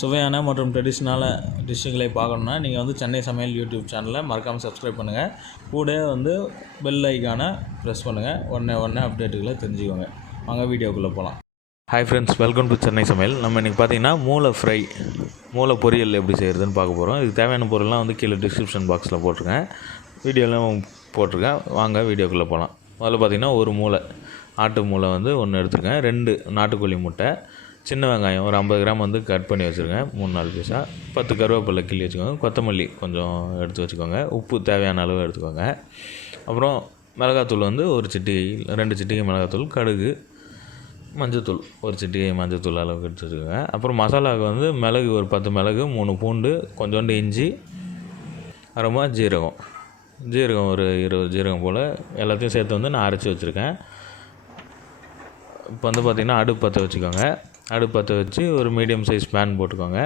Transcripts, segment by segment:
சுவையான மற்றும் ட்ரெடிஷ்னலான டிஷ்ஷுகளை பார்க்கணுன்னா நீங்கள் வந்து சென்னை சமையல் யூடியூப் சேனலை மறக்காமல் சப்ஸ்கிரைப் பண்ணுங்கள். கூட வந்து பெல் ஐக்கானை ப்ரெஸ் பண்ணுங்கள். உடனே அப்டேட்டுகளை தெரிஞ்சுக்கோங்க. வாங்க வீடியோக்குள்ளே போகலாம். Hi friends, welcome to Chennai சமையல். நம்ம இன்றைக்கி பார்த்தீங்கன்னா மூளை பொரியல் எப்படி செய்கிறதுன்னு பார்க்க போகிறோம். இதுக்கு தேவையான பொருள்லாம் வந்து கீழே டிஸ்கிரிப்ஷன் பாக்ஸில் போட்டிருக்கேன், வீடியோலாம் போட்டிருக்கேன். வாங்க வீடியோக்குள்ளே போகலாம். அதில் பார்த்திங்கன்னா ஒரு ஆட்டு மூளை வந்து ஒன்று எடுத்துருக்கேன், 2 நாட்டுக்கோழி முட்டை, சின்ன வெங்காயம் ஒரு 50 கிராம் வந்து கட் பண்ணி வச்சுருக்கேன் 3-4 பீஸாக, 10 கருவேப்பிலை கிள்ளி வச்சுக்கோங்க, கொத்தமல்லி கொஞ்சம் எடுத்து வச்சுக்கோங்க, உப்பு தேவையான அளவு எடுத்துக்கோங்க. அப்புறம் மிளகாத்தூள் வந்து 1 சிட்டிகை 2 சிட்டிகை மிளகாத்தூள், கடுகு, மஞ்சத்தூள் 1 சிட்டிகை மஞ்சத்தூள் அளவுக்கு எடுத்து வச்சுக்கோங்க. அப்புறம் மசாலாவுக்கு வந்து மிளகு ஒரு 10 மிளகு, 3 பூண்டு, கொஞ்சோண்டு இஞ்சி, அப்புறமா ஜீரகம் ஒரு 20 ஜீரகம் போல் எல்லாத்தையும் சேர்த்து வந்து நான் அரைச்சி வச்சுருக்கேன். இப்போ வந்து பார்த்திங்கன்னா அடுப்பு பற்ற வச்சு ஒரு மீடியம் சைஸ் பேன் போட்டுக்கோங்க.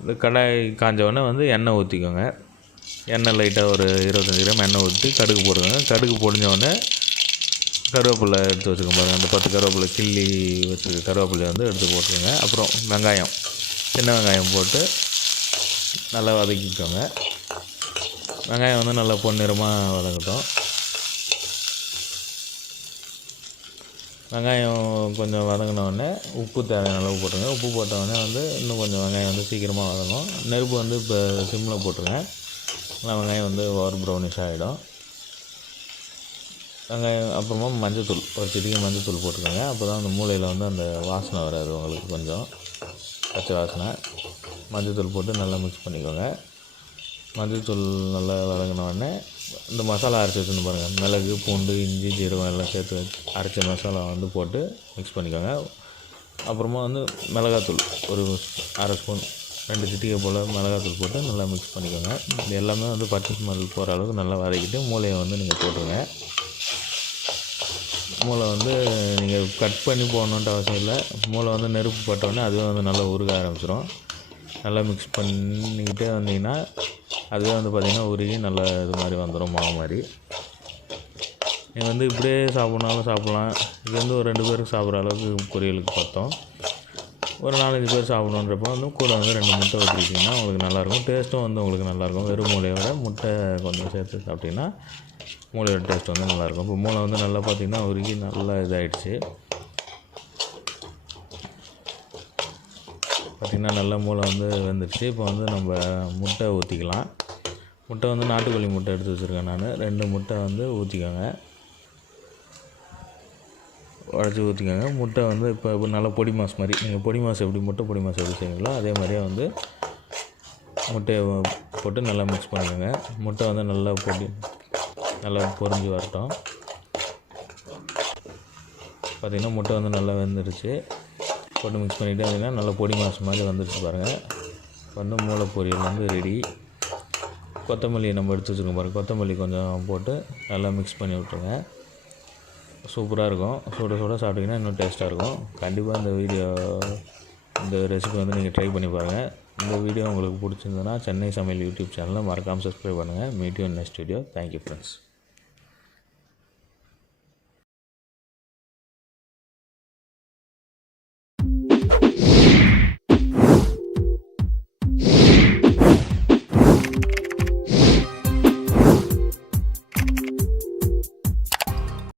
இந்த கடாய் காஞ்சவொடனே வந்து எண்ணெய் ஊற்றிக்கோங்க. எண்ணெய் லைட்டாக ஒரு 25 கிராம் எண்ணெய் ஊற்றி கடுகு போட்டுக்கோங்க. கடுகு பொடிஞ்சவொடனே கருவேப்பிலை எடுத்து வச்சுக்கோங்க. பாருங்கள், அந்த 10 கருவேப்பிலை கிள்ளி வச்சுருக்க கருவேப்பிலையை வந்து எடுத்து போட்டுக்கோங்க. அப்புறம் சின்ன வெங்காயம் போட்டு நல்லா வதக்கிக்கோங்க. வெங்காயம் வந்து நல்லா பொன்னிறமாக வதங்கட்டும். வெங்காயம் கொஞ்சம் வதங்கினோடனே உப்பு தேவையான அளவு போட்டுருங்க. உப்பு போட்டோடனே வந்து இன்னும் கொஞ்சம் வெங்காயம் வந்து சீக்கிரமாக வதங்கும். நெருப்பு வந்து இப்போ சிம்மில் போட்டுருங்க. நல்லா வெங்காயம் வந்து ஓவர் ப்ரௌனிஷ் ஆகிடும். வெங்காயம் அப்புறமா மஞ்சத்தூள் ஒரு சிட்டிகை மஞ்சத்தூள் போட்டுக்கோங்க. அப்போ தான் அந்த மூளையில் வந்து அந்த வாசனை வராது, உங்களுக்கு கொஞ்சம் பச்சை வாசனை. மஞ்சத்தூள் போட்டு நல்லா மிக்ஸ் பண்ணிக்கோங்க. மஞ்சத்தூள் நல்லா வதங்கினோடனே இந்த மசாலா அரைச்சி வச்சுருந்து பாருங்கள், மிளகு, பூண்டு, இஞ்சி, ஜீரகம் எல்லாம் சேர்த்து அரைச்ச மசாலா வந்து போட்டு மிக்ஸ் பண்ணிக்கோங்க. அப்புறமா வந்து மிளகாத்தூள் ஒரு 1/2 ஸ்பூன் 2 சிட்டிகை போல் மிளகாத்தூள் போட்டு நல்லா மிக்ஸ் பண்ணிக்கோங்க. இது எல்லாமே வந்து பச்சை ஸ்மெல் போகிற அளவுக்கு நல்லா வதக்கிட்டு மூளையை வந்து நீங்கள் போட்டுருங்க. மூளை வந்து நீங்கள் கட் பண்ணி போடணுன்ட்டு அவசியம் இல்லை. மூளை வந்து நெருப்பு பட்டோடனே அதுவே வந்து நல்லா உருக ஆரம்பிச்சிடும். நல்லா மிக்ஸ் பண்ணிக்கிட்டே வந்தீங்கன்னா அதுவே வந்து பார்த்திங்கன்னா உருகி நல்லா இது மாதிரி வந்துடும், மாவு மாதிரி. நீங்கள் வந்து இப்படியே சாப்பிட்னாலும் சாப்பிட்லாம். இது வந்து ஒரு 2 பேருக்கு சாப்பிட்ற அளவுக்கு பொரியலுக்கு பார்த்தோம். ஒரு 4-5 பேர் சாப்பிட்ணுன்றப்போ வந்து கூட வந்து 2 முட்டை ஊற்றிக்கிட்டிங்கன்னா உங்களுக்கு நல்லாயிருக்கும். டேஸ்ட்டும் வந்து உங்களுக்கு நல்லாயிருக்கும். வெறும் மூளையோட முட்டை கொஞ்சம் சேர்த்து சாப்பிட்டிங்கன்னா மூளையோட டேஸ்ட் வந்து நல்லாயிருக்கும். இப்போ மூளை வந்து நல்லா பார்த்திங்கன்னா உருகி நல்லா இதாகிடுச்சு. பார்த்திங்கன்னா நல்லா மூளை வந்து வெந்துடுச்சு. இப்போ வந்து நம்ம முட்டை ஊற்றிக்கலாம். முட்டை வந்து நாட்டுக்கோழி முட்டை எடுத்து வச்சுருக்கேன் நான். 2 முட்டை வந்து ஊற்றிக்கோங்க, உடச்சி ஊற்றிக்கோங்க. முட்டை வந்து இப்போ நல்லா பொடி மாஸ் மாதிரி, நீங்கள் பொடி மாஸ் எப்படி செய்வீங்களோ அதே மாதிரியே வந்து முட்டையை போட்டு நல்லா மிக்ஸ் பண்ணிக்கோங்க. முட்டை வந்து நல்லா பொரிஞ்சு வரட்டும். பார்த்திங்கன்னா முட்டை வந்து நல்லா வெந்துடுச்சு. போட்டு மிக்ஸ் பண்ணிவிட்டு அப்படின்னா நல்லா பொடி மாஸ் மாதிரி வந்துடுச்சு பாருங்கள். வந்து மூளை பொரியல் வந்து ரெடி. கொத்தமல்லி நம்ம எடுத்து வச்சுருக்கோம் பாருங்கள், கொத்தமல்லி கொஞ்சம் போட்டு நல்லா மிக்ஸ் பண்ணி விட்ருங்க. சூப்பராக இருக்கும். சுட சாப்பிட்டிங்கன்னா இன்னும் டேஸ்ட்டாக இருக்கும். கண்டிப்பாக இந்த ரெசிபி வந்து நீங்கள் ட்ரை பண்ணி பாருங்கள். இந்த வீடியோ உங்களுக்கு பிடிச்சிருந்ததுன்னா சென்னை சமையல் யூடியூப் சேனலை மறக்காமல் சப்ஸ்கிரைப் பண்ணுங்கள். Meet you in next video. Thank you friends.